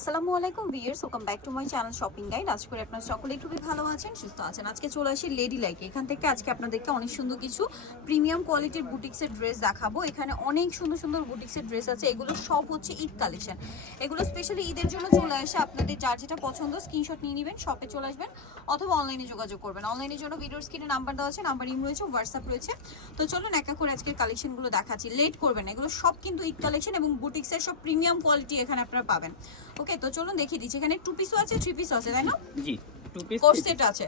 আসসালামু আলাইকুম viewers, welcome back to my channel shopping guide. আজ করে আপনারা সকলেই খুবই ভালো আছেন, সুস্থ আছেন। আজকে চলে আসি লেডি লাইকে। এখান থেকে আজকে আপনাদেরকে অনেক সুন্দর কিছু প্রিমিয়াম কোয়ালিটির বুটিক্সের ড্রেস দেখাবো। এখানে অনেক সুন্দর সুন্দর বুটিক্সের ড্রেস আছে। এগুলো সব হচ্ছে ঈদ কালেকশন। এগুলো স্পেশালি ঈদের জন্য চলে আসে। আপনাদের যার যেটা পছন্দ স্ক্রিনশট নিয়ে নেবেন, শপে চলে আসবেন অথবা অনলাইনে যোগাযোগ করবেন। অনলাইনের জন্য ভিডিওর স্ক্রিনে নাম্বার দেওয়া আছে, নাম্বার ইমো রয়েছে, হোয়াটসঅ্যাপ রয়েছে। তো চলুন একা করে আজকের কালেকশনগুলো দেখাচ্ছি। লেট করবেন, এগুলো সব কিন্তু ঈদ কালেকশন এবং বুটিক্সের সব প্রিমিয়াম কোয়ালিটি এখানে আপনারা পাবেন। ওকে, তো চলুন দেখিয়ে দিচ্ছি। এখানে টু পিসও আছে, থ্রি পিসও আছে, তাই না? জি, টু পিস কোর্স সেট আছে।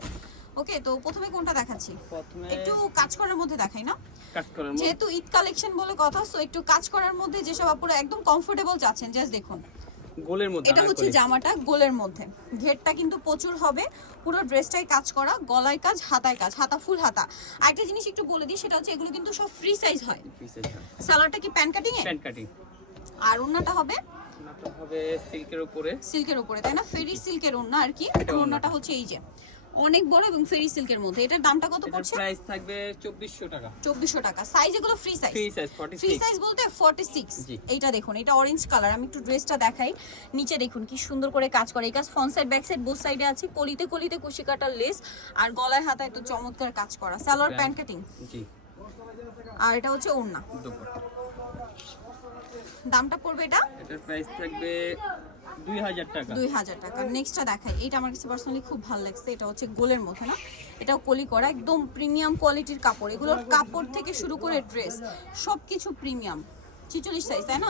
ওকে, তো প্রথমে কোনটা দেখাচ্ছি? প্রথমে একটু কাজ করার মধ্যে দেখাই না, কাজ করার মধ্যে, যেহেতু ঈদ কালেকশন বলে কথা, সো একটু কাজ করার মধ্যে যেসব আপুরা একদম কমফোর্টেবল যাচ্ছেন, জাস্ট দেখুন। গোলের মধ্যে এটা হচ্ছে জামাটা গোলের মধ্যে, ঘেরটা কিন্তু প্রচুর হবে, পুরো ড্রেসটাই কাজ করা, গলায় কাজ, হাতায় কাজ, হাতা ফুল হাতা। আরেকটা জিনিস একটু বলে দিই, সেটা হচ্ছে এগুলো কিন্তু সব ফ্রি সাইজ হয়। সালোয়ারটা কি প্যান্ট কাটিং এ? Pant cutting. আর ওন্নাটা হবে হবে সিল্কের উপরে, সিল্কের উপরে, তাই না? ফেরি সিল্কের ওন্না আর কি। ওন্নাটা হচ্ছে এই যে অনেক বড় এবং ফেরি সিল্কের মধ্যে। এটার দামটা কত পড়ছে? প্রাইস থাকবে 2400 টাকা। 2400 টাকা। সাইজ এগুলো free size. Free size 46। Free size বলতে 46। এইটা দেখুন, এটা অরেঞ্জ কালার। আমি একটু ড্রেসটা দেখাই। নিচে দেখুন কি সুন্দর করে কাজ করে। এই কাজ front side back side both সাইডে আছে। কলিতে কলিতে কুশি কাটার লেস আর গলায় হাতায় তো চমৎকার কাজ করা। সালোয়ার প্যান্ট কাটিং। জি। আর এটা হচ্ছে ওড়না। দামটা পড়বে এটা? এটার প্রাইস থাকবে 2000 টাকা। 2000 টাকা। নেক্সটটা দেখাই। এটা আমার কাছে পার্সোনালি খুব ভালো লাগছে। এটা হচ্ছে গোলের মধ্যে না, এটাও কলি করা, একদম প্রিমিয়াম কোয়ালিটির কাপড়। এগুলোর কাপড় থেকে শুরু করে ড্রেস সবকিছু প্রিমিয়াম। 46 সাইজ, তাই না?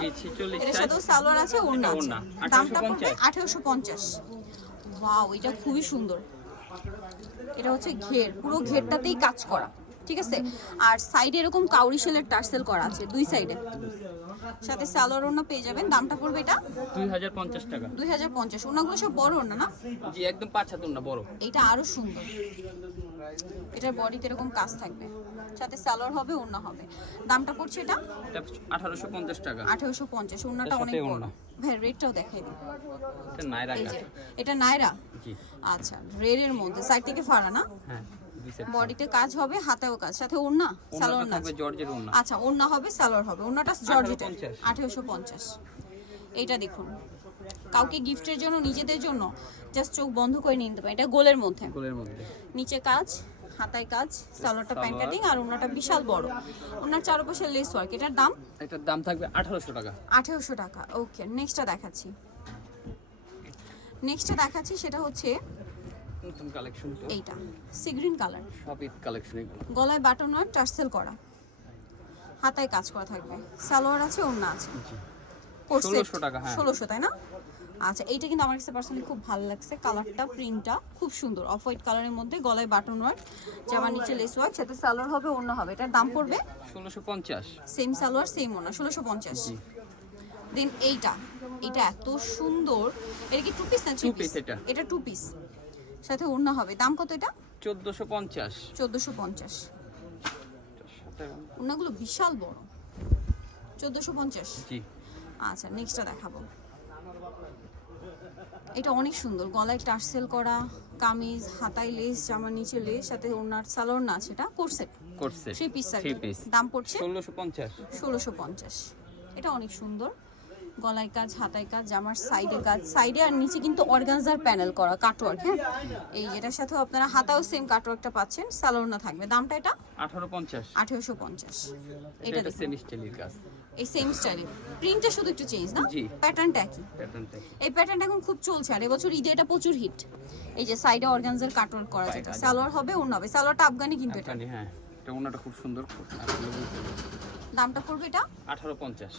এর সাথে সালোয়ার আছে, ওড়না আছে। দামটা পড়বে 1850। ওয়াও, এটা খুবই সুন্দর। এটা হচ্ছে ঘের, পুরো ঘেরটাতেই কাজ করা, ঠিক আছে? আর সাইডে এরকম কাউরি শেলের টার্সেল করা আছে দুই সাইডে, সাথে সালোয়ার ওড়না পেয়ে যাবেন। দামটা পড়বে এটা 2050 টাকা। 2050। ওড়নাগুলো সব বড় ওড়না না? জি, একদম 5 হাত ওড়না বড়। এটা আরো সুন্দর। এটার বডিতে এরকম কাজ থাকবে, সাথে সালোয়ার হবে, ওড়না হবে। দামটা পড়ছে এটা 1850 টাকা। 1850। ওড়নাটা অনেক বড়। ভাই রেটটাও দেখাই দিই। এটা নায়রা কাট। এটা নায়রা? জি। আচ্ছা, রেডের মধ্যে সাইড থেকে ফাড়া না? হ্যাঁ, বডিতে কাজ হবে, হাতেও কাজ, সাথে ওড়না, সালোয়ার না? থাকবে জর্জের ওড়না। আচ্ছা, ওড়না হবে, সালোয়ার হবে। ওড়নাটা জর্জেটের। 1850। এইটা দেখুন, কাউকে গিফটের জন্য, নিজেদের জন্য জাস্ট চোখ বন্ধ করে নিতে পারেন। এটা গোলের মধ্যে, গোলের মধ্যে নিচে কাজ, হাতায় কাজ, সালোয়ারটা প্যান্ট কাটিং, আর ওড়নাটা বিশাল বড়। ওড়নার চারপাশে লেস ওয়ার্ক। এটার দাম? এটার দাম থাকবে 1800 টাকা। 1800 টাকা। ওকে, নেক্সটটা দেখাচ্ছি। নেক্সটটা দেখাচ্ছি, সেটা হচ্ছে নতুন কালেকশন তো। এইটা সি গ্রিন কালার, সব ঈদ কালেকশন এগুলো। গলায় বাটন ওয়ার্ক, টার্সেল করা, হাতায় কাজ করা থাকবে, সালোয়ার আছে, ওড়না আছে। 1600 টাকা। হ্যাঁ, 1600, তাই না? আচ্ছা, এইটা কিন্তু আমার কাছে পার্সোনালি খুব ভালো লাগছে। কালারটা, প্রিন্টটা খুব সুন্দর, অফ হোয়াইট কালারের মধ্যে, গলায় বাটন ওয়ার্ক, জামার নিচে লেস ওয়ার্ক, সাথে সালোয়ার হবে, ওড়না হবে। এটার দাম পড়বে 1650। সেম সালোয়ার সেম ওড়না, 1650। দেন এইটা, এটা এত সুন্দর। এটা কি টু পিস না থ্রি পিস? এটা টু পিস, সাথে ওড়না হবে। দাম কত এটা? 1450। 1450। ওড়নাগুলো বিশাল বড়। 1450। জি। আচ্ছা, নেক্সটটা দেখাবো। এটা অনেক সুন্দর, গলায় টার্সেল করা, কামিজ, হাতায় লেস, জামার নিচে লেস, সাথে ওড়নার সালোয়ার না আছে। এটা কোর্সেট, থ্রি পিস। দাম পড়ছে 1650। 1650। এটা অনেক সুন্দর, গলায় কাজ, হাতায় কাজ, জামার সাইডে কাজ, সাইডে আর নিচে কিন্তু অর্গানজার প্যানেল করা কাটওয়ার্ক। হ্যাঁ, এই যেটার সাথে আপনারা হাতাও সেম কাটওয়ার্কটা পাচ্ছেন, সালোয়ার না থাকবে। দামটা এটা 1850। 1850। এটা সেম স্টাইলের কাজ, এই সেম স্টাইলে, প্রিন্টটা শুধু একটু চেঞ্জ না, জি, প্যাটার্নটা একই। প্যাটার্নটা এই প্যাটার্নটা এখন খুব চলছে, আর এবছর ঈদে এটা প্রচুর হিট। এই যে সাইডে অর্গানজার কাটওয়ার্ক করা, যেটা সালোয়ার হবে, ওড়না হবে। সালোয়ারটা আফগানি কিন্তু এটা। হ্যাঁ, এটা ওনাটা খুব সুন্দর। দামটা পড়বে এটা 1850।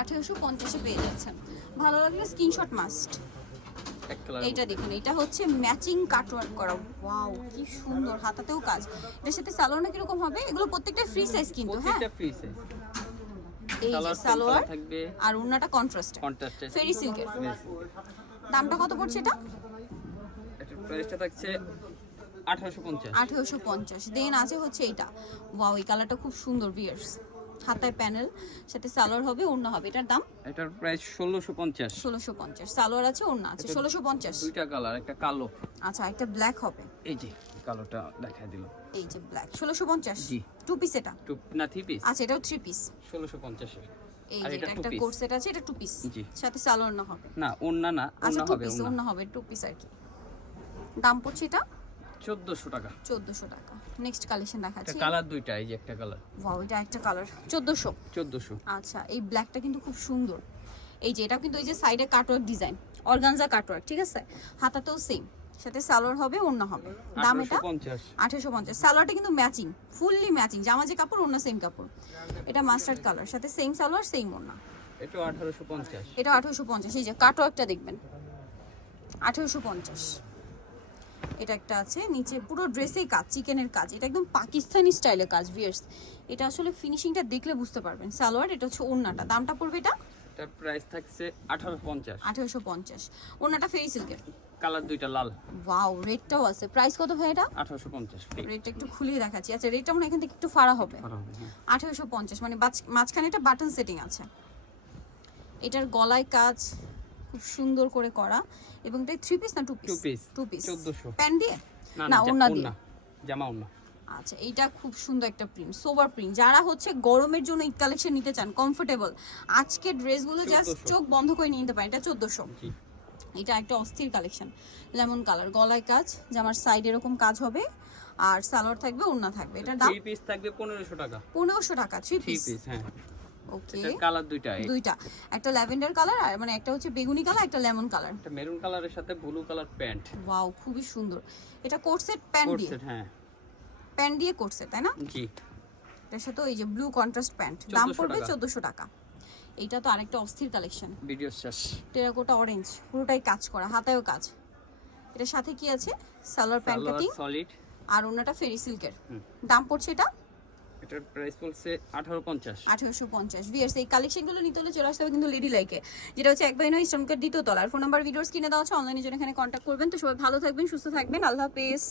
1850 পেয়ে যাচ্ছেন। ভালো লাগলে স্ক্রিনশট মাস্ট। এইটা দেখুন, এটা হচ্ছে ম্যাচিং কাটওয়ার্ক করা। ওয়াও, কি সুন্দর, হাতাতেও কাজ। এর সাথে সালোয়ারটা কিরকম হবে? এগুলো প্রত্যেকটা ফ্রি সাইজ কিন্তু। হ্যাঁ, প্রত্যেকটা ফ্রি সাইজ। এই যে সালোয়ার থাকবে, আর ওড়নাটা কন্ট্রাস্ট ফেরি সিল্কের। দামটা কত পড়ছে এটা? এটার প্রাইসটা থাকছে 1850। 1850। দেন আছে হচ্ছে এইটা। ওয়াও, এই কালারটা খুব সুন্দর। ভিয়ার্স, হাতায় প্যানেল, সাথে সালোয়ার হবে, ওড়না হবে। এটার দাম? এটার প্রাইস 1650। 1650। সালোয়ার আছে, ওড়না আছে। 1650। দুইটা কালার, একটা কালো। আচ্ছা, একটা ব্ল্যাক হবে। এই যে কালোটা দেখাই দিল। এই যে ব্ল্যাক। 1650। জি। টু পিস এটা? টু না, থ্রি পিস। আচ্ছা, এটাও থ্রি পিস। 1650 এর। এই আর যে এটা এটা two একটা piece। কোট সেট আছে, এটা টু পিস, জি। সাথে সালোয়ার না হবে। না ওন্না না, আচ্ছা ওন্না টু হবে পিস, ওন্না। অন্য হবে টু পিস আর কি। দাম পড়ছে এটা 1400 টাকা। 1400 টাকা। নেক্সট কালেকশন এটা দেখাচ্ছি। কালার দুইটা, এই যে একটা কালার ওয়াও, এটা একটা কালার 1400। 1400। আচ্ছা, এই ব্ল্যাকটা কিন্তু খুব সুন্দর। এই যে এটা কিন্তু এই যে সাইডে কাটওয়ার্ক ডিজাইন, অর্গানজা কাটওয়ার্ক, ঠিক আছে? হাতাতেও সেম, সাথে সালোয়ার হবে, ওড়না হবে। দাম এটা 1850। 1850। সালোয়ারটা কিন্তু ম্যাচিং, ফুললি ম্যাচিং, জামা যে কাপড় ওড়না সেম কাপড়। এটা মাস্টার্ড কালার, সাথে সেম সালোয়ার সেম ওড়না। এটা 1850। এটা 1850। এই যে কাটওয়ার্কটা দেখবেন, 1850। এটা একটা আছে নিচে পুরো ড্রেসেই কাজ, চিকেনের কাজ, এটা একদম পাকিস্তানি স্টাইলের কাজ ভিউয়ার্স। এটা আসলে ফিনিশিংটা দেখলে বুঝতে পারবেন। সালোয়ার, এটা হচ্ছে ওড়নাটা। দামটা পড়বে এটা এটার প্রাইস থাকছে 1850। 1850। ওড়নাটা ফেরি সিল্কের। কালার দুইটা লাল। ওয়াও, রেডটাও আছে। প্রাইস কত ভাই এটা? 1850 ফ্রি। রেটটা একটু খুলিয়ে দেখাচ্ছি। আচ্ছা, রেটটা মনে হয় এখান থেকে একটু ফাড়া হবে। করা হবে, হ্যাঁ। 1850, মানে মাঝখানে একটা বাটন সেটিং আছে। এটার গলায় কাজ খুব সুন্দর করে করা, এবং এটা 3 পিস না 2 piece? Two piece, 2 piece. 1400 pant দিয়ে না না, ওড়না দিয়ে। ওন্না, জামা ওন্না। আচ্ছা, এইটা খুব সুন্দর একটা প্রিন্ট, সোবার প্রিন্ট। যারা হচ্ছে গরমের জন্য ঈদ কালেকশন নিতে চান কমফোর্টেবল, আজকে ড্রেসগুলো জাস্ট 1400 চোখ বন্ধ করে নিয়ে নিতে পারেন। এটা 1400। জি। এটা একটা অস্থির কালেকশন, লেমন কালার, গলায় কাজ, জামার সাইড এরকম কাজ হবে, আর সালোয়ার থাকবে, ওড়না থাকবে। এটার দাম 3 পিস থাকবে 1500 টাকা। 1500 টাকা। 3 3 পিস, পিস, হ্যাঁ। ওকে। এটার কালার দুইটা, দুইটা, একটা ল্যাভেন্ডার কালার, আর মানে একটা হচ্ছে বেগুনি কালার, একটা লেমন কালার। একটা মেরুন কালারের সাথে ব্লু কালার প্যান্ট। ওয়াও, খুবই সুন্দর। এটা কোট সেট, প্যান্ট কোট দিয়ে, সেট, হ্যাঁ। প্যান্ট দিয়ে কোট সেট, তাই না? জি। এটার সাথে এই যে ব্লু কন্ট্রাস্ট প্যান্ট, দাম 1400 পড়বে টাকা। 1400 টাকা। এইটা তো আরেকটা অস্থির কালেকশন, ভিডিও শেষ। টেরাকোটা অরেঞ্জ, পুরোটাই কাজ করা, হাতায়ও কাজ। এটার সাথে কি আছে? সালোয়ার, প্যান্ট কাটিং, সলিড। আর ওনাটা ফেরি সিল্কের। হুম। দাম পড়ছে এটা এটার প্রাইস পড়ছে 1850। 1850। ভিউয়ার্স, এই কালেকশনগুলো নিতে হলে চলে আসতে হবে কিন্তু লেডি লাইকে, যেটা হচ্ছে 1/9 ইস্টার্নকার দ্বিতীয় তলার। ফোন নাম্বার ভিডিওস কিনে দেওয়া হচ্ছে, অনলাইনে জন্য এখানে কন্ট্যাক্ট করবেন। তো সবাই ভালো থাকবেন, সুস্থ থাকবেন, আল্লাহ হাফেজ।